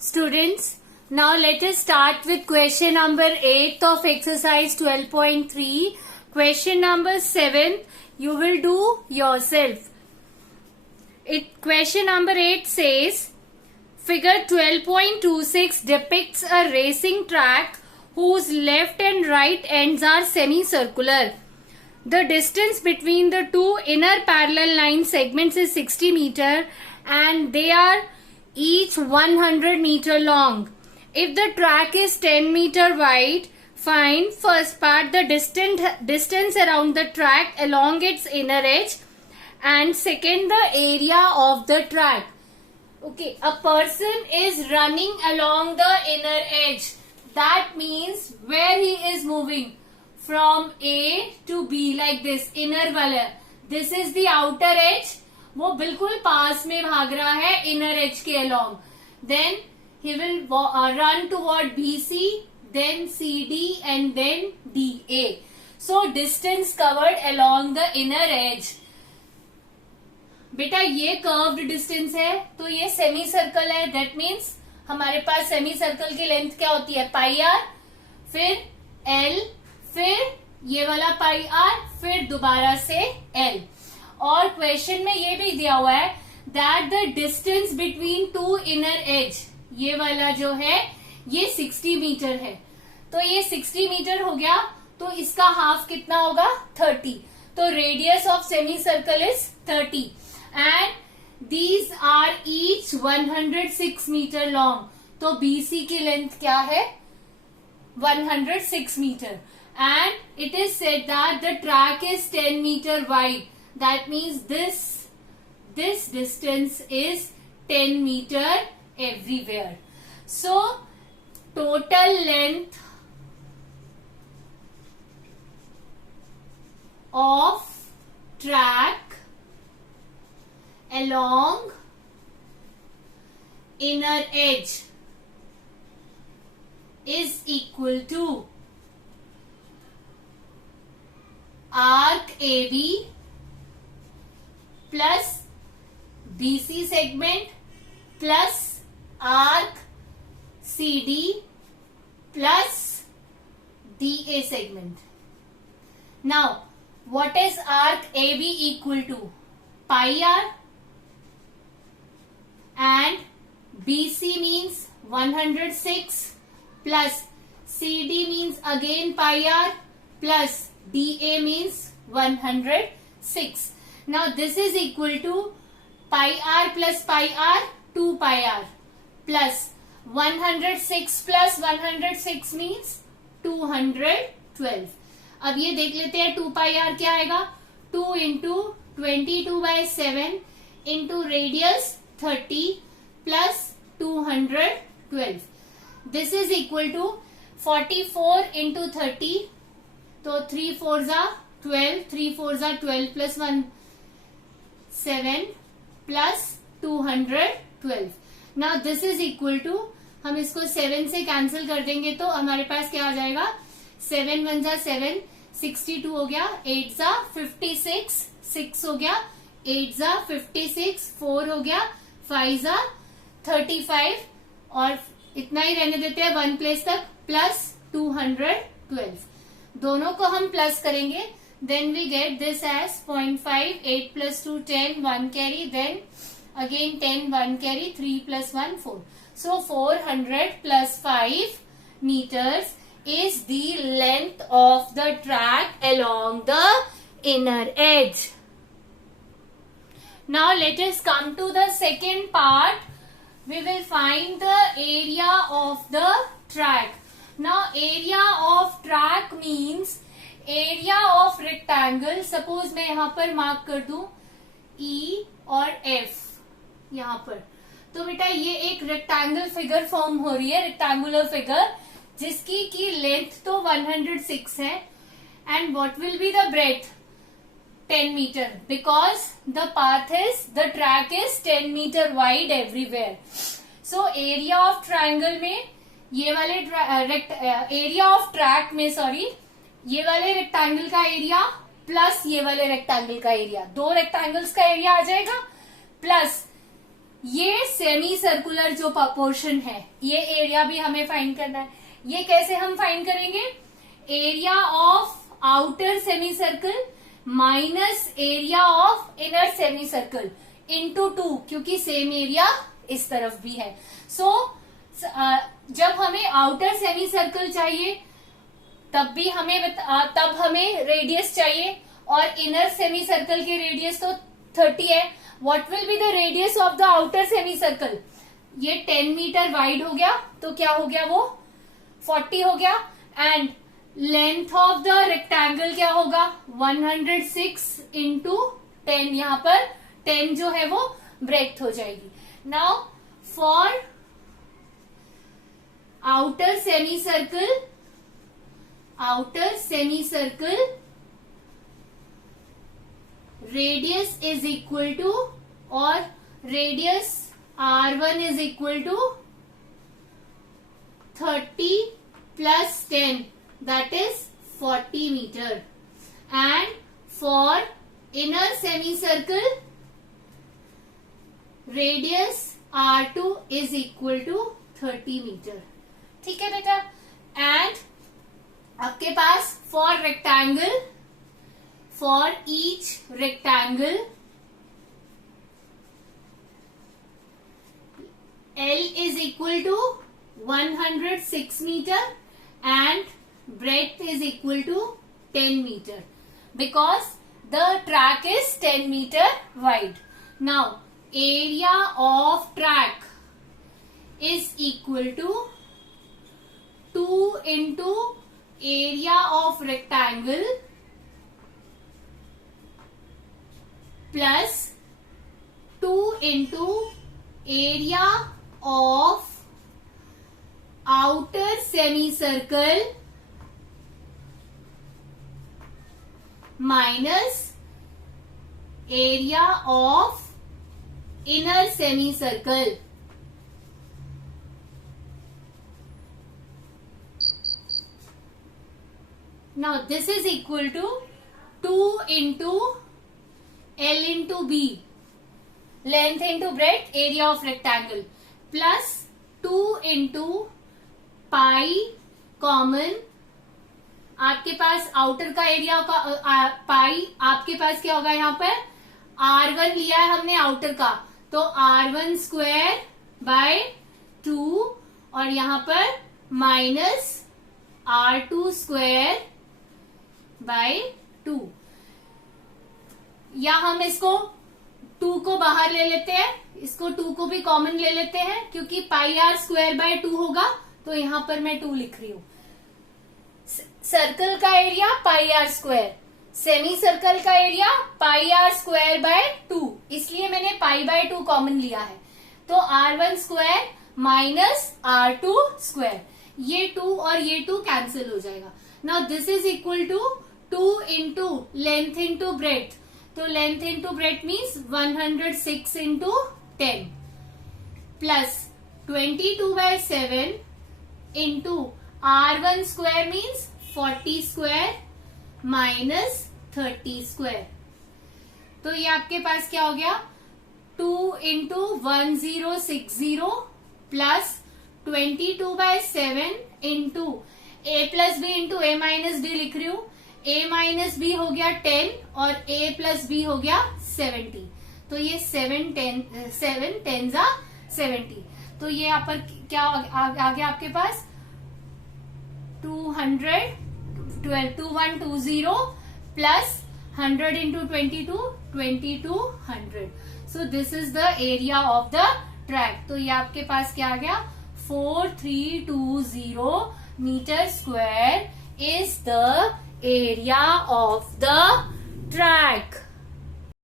Students, now let us start with question number 8 of exercise 12.3. Question number 7 you will do yourself. Question number 8 says, figure 12.26 depicts a racing track whose left and right ends are semicircular. The distance between the two inner parallel line segments is 60 meter and they are each 100 meter long. If the track is 10 meter wide, find first part the distance around the track along its inner edge and second the area of the track. Okay, a person is running along the inner edge. That means where he is moving from A to B like this, inner वाला. This is the outer edge. वो बिल्कुल पास में भाग रहा है inner edge के along. Then he will run toward BC, then CD and then DA. So distance covered along the inner edge. बेटा ये कर्व्ड डिस्टेंस है तो ये सेमी सर्कल है. दैट मीन्स हमारे पास सेमी सर्कल की लेंथ क्या होती है, पाई आर, फिर एल, फिर ये वाला पाई आर, फिर दोबारा से एल. और क्वेश्चन में ये भी दिया हुआ है that the distance between two inner as, ये वाला जो है ये 60 मीटर है. तो ये 60 मीटर हो गया तो इसका हाफ कितना होगा, 30. तो radius of semi circle is 30 and these are each 106 meter long. तो BC की लेंथ क्या है, 106 meter and it is said that the track is 10 meter wide. That means this distance is 10 meter everywhere. So total length of track along inner edge is equal to arc AB plus BC segment plus arc CD plus DA segment. Now, what is arc AB equal to? Pi r, and BC means 106 plus CD means again pi r plus DA means 106. Now this is equal to pi r plus pi r, 2 pi r plus 106 plus 106 means 212. अब ये देख लेते हैं 2 pi r क्या आएगा, 2 into 22/7 into radius 30 plus 212. This is equal to 44 into 30. तो 3 4s are 12, 3 4s are 12 plus 1 7 plus 212. Now this is equal to, हम इसको 7 से कैंसिल कर देंगे तो हमारे पास क्या आ जाएगा, 7 1 जा 7, 62 हो गया, 8 जा 56, 6 हो गया, 8 जा 56, 4 हो गया, 5 जा 35 और इतना ही रहने देते हैं 1 प्लेस तक, प्लस 212. दोनों को हम प्लस करेंगे, then we get this as 0.5, 8 plus 2 10, 1 carry, then again 10, 1 carry, 3 plus 1 4. So 400 plus 5 meters is the length of the track along the inner edge. Now let us come to the second part. We will find the area of the track. Now area of track means area of rectangle. Suppose मैं यहाँ पर mark कर दूं E और F यहाँ पर, तो बेटा ये एक रेक्टेंगल फिगर फॉर्म हो रही है, रेक्टेंगुलर फिगर जिसकी की लेंथ तो 106 है and what will be the breadth, 10 meter because the track is 10 meter wide everywhere. So area of triangle में ये वाले एरिया ऑफ ट्रैक में ये वाले रेक्टेंगल का एरिया प्लस ये वाले रेक्टेंगल का एरिया, दो रेक्टेंगल्स का एरिया आ जाएगा प्लस ये सेमी सर्कुलर जो पोर्शन है, ये एरिया भी हमें फाइंड करना है। ये कैसे हम फाइंड करेंगे? Area of outer semi circle minus area of inner semi circle into 2, क्योंकि सेम एरिया इस तरफ भी है। सो जब हमें आउटर सेमी सर्कल चाहिए तब हमें रेडियस चाहिए, और इनर सेमी सर्कल के रेडियस तो 30 है। What will be the radius of the outer semi circle? ये 10 मीटर वाइड हो गया, तो क्या हो गया? वो 40 हो गया। And length of the rectangle क्या होगा? 106 इंटू 10। यहां पर 10 जो है वो ब्रेथ हो जाएगी। Now for outer semi circle radius is equal to, और radius R1 is equal to 30 plus 10, that is 40 metre. And for inner semi circle radius R2 is equal to 30 metre. ठीक है बेटा। एंड आपके पास for each rectangle L is equal to 106 meter and breadth is equal to 10 meter, because the track is 10 meter wide. Now area of track is equal to 2 into area of rectangle plus 2 into area of outer semicircle minus area of inner semicircle. Now this is equal to 2 into L into B, length into breadth, area of rectangle, plus 2 into pi common, आपके पास outer का area का पाई, आपके पास क्या होगा? यहाँ पर R1 लिया है हमने आउटर का, तो R1 स्क्वायर बाय 2, और यहाँ पर माइनस R2 स्क्वायर बाय 2। या हम इसको 2 को बाहर ले लेते हैं, इसको 2 को भी कॉमन ले लेते हैं, क्योंकि पाई R स्क्वायर बाय 2 होगा, तो यहां पर मैं 2 लिख रही हूं। सर्कल का area pi R square, semi circle का area pi R square by 2, इसलिए मैंने पाई बाय 2 कॉमन लिया है। तो R1 square minus R2 square, ये 2 और ये 2 कैंसिल हो जाएगा। Now this is equal to 2 into length into breadth, तो length into breadth means 106 into 10 plus 22/7 into R1 square means 40 square minus 30 square. तो ये आपके पास क्या हो गया? 2 into 1060 plus 22/7 into A plus B into A minus B लिख रही हूं। A माइनस बी हो गया 10 और A प्लस बी हो गया 70, तो ये 7 10 70। तो ये यहाँ पर क्या आ गया आपके पास? 2120 plus 100 into 2200। So this is the area of the track. तो ये आपके पास क्या आ गया? 4320 metre square is the area of the track.